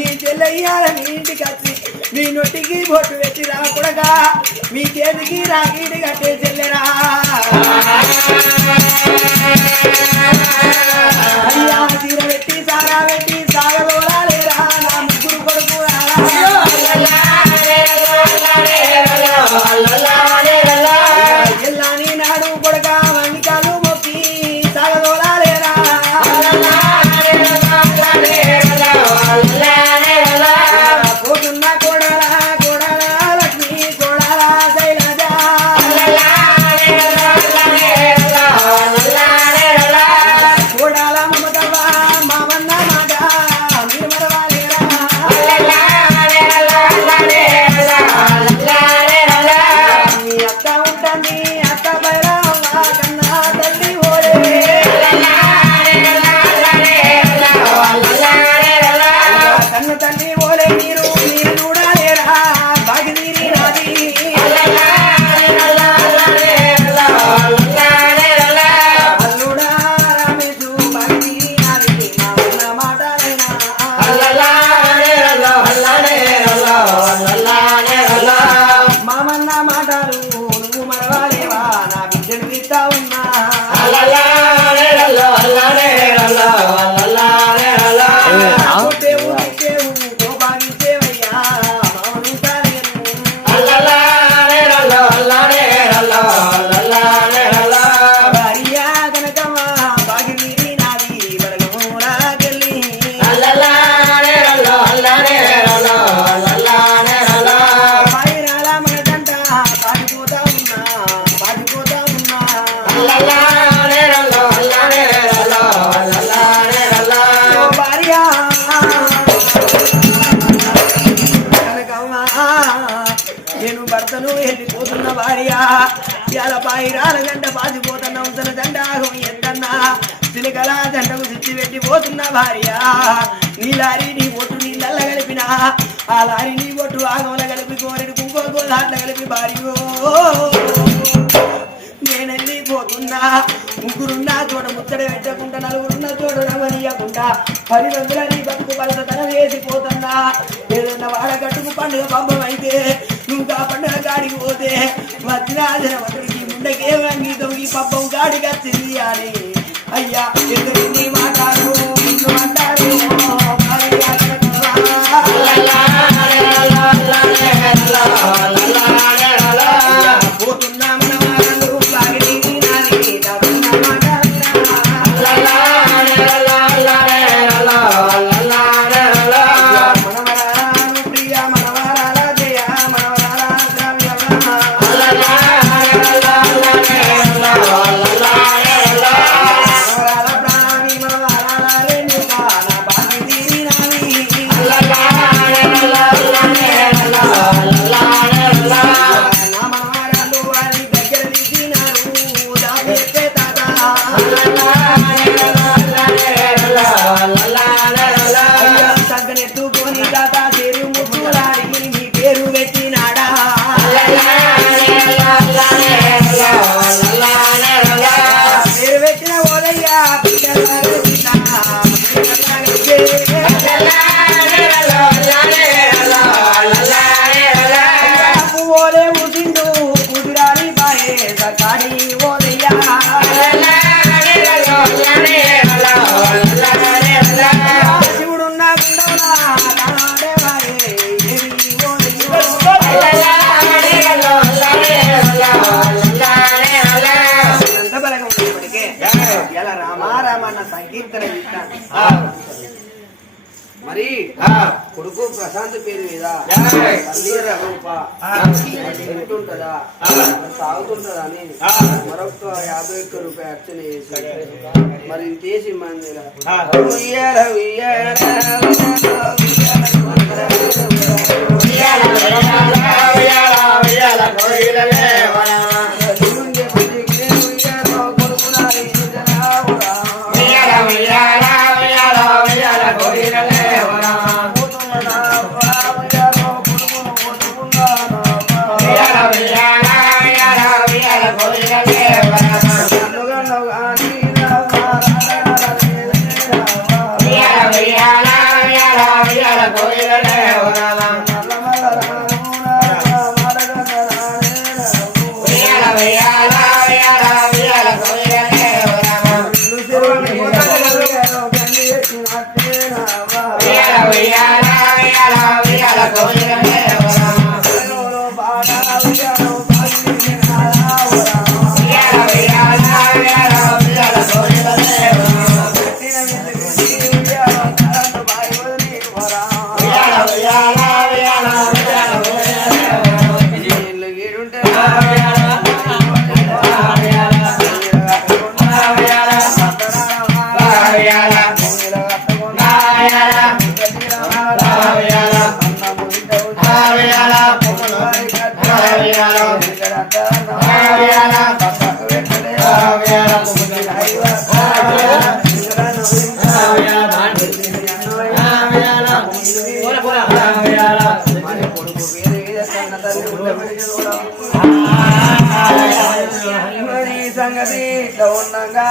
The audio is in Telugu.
మీ చెల్లయ్యాలని ఇంటికి వచ్చి మీ నొట్టికి బొట్టు పెట్టి రాకూడగా మీ చేతికి రాకీడి కట్టే చెల్లెరా Get me down. చిలకల దండకు పెట్టి పోతున్న భార్య. నీ లారీ నీ ఒట్టు నీళ్ళ కలిపిన ఆ లారీ నీ ఒట్టు ఆగమల కలిపి కోరెడు కుంకో గోదాట్ల కలిపి భార్యో. నేనెళ్ళి పోతున్నా ముగ్గురున్నా చోట ముచ్చట పెట్టకుండా నలుగురున్న చోట రమణీయకుండా పది రోజుల నీ బతుకు పలసతన వేసిపోతున్నా ఏదన్నా వాడగట్టుకు పండుగ పంపమైతే నువ్వు ఆ పండుగ గాడికి పోతే మధ్యరాజన వంటకి ముండకే వంగి దొంగి పబ్బం గాడికి వచ్చింది అని అయ్యా ఎదురు మాట్లాడు ఇల్లు అంటారు. మరి కొడుకు ప్రశాంత్ పేరు మీద తల్లి రూప ఎంతుంటదా సాగుతుంటదా అని మరొక యాభై ఒక్క రూపాయ అర్చన చేసి మరి చేసి మందిర Yeah. సంగతి ఇట్లా ఉండగా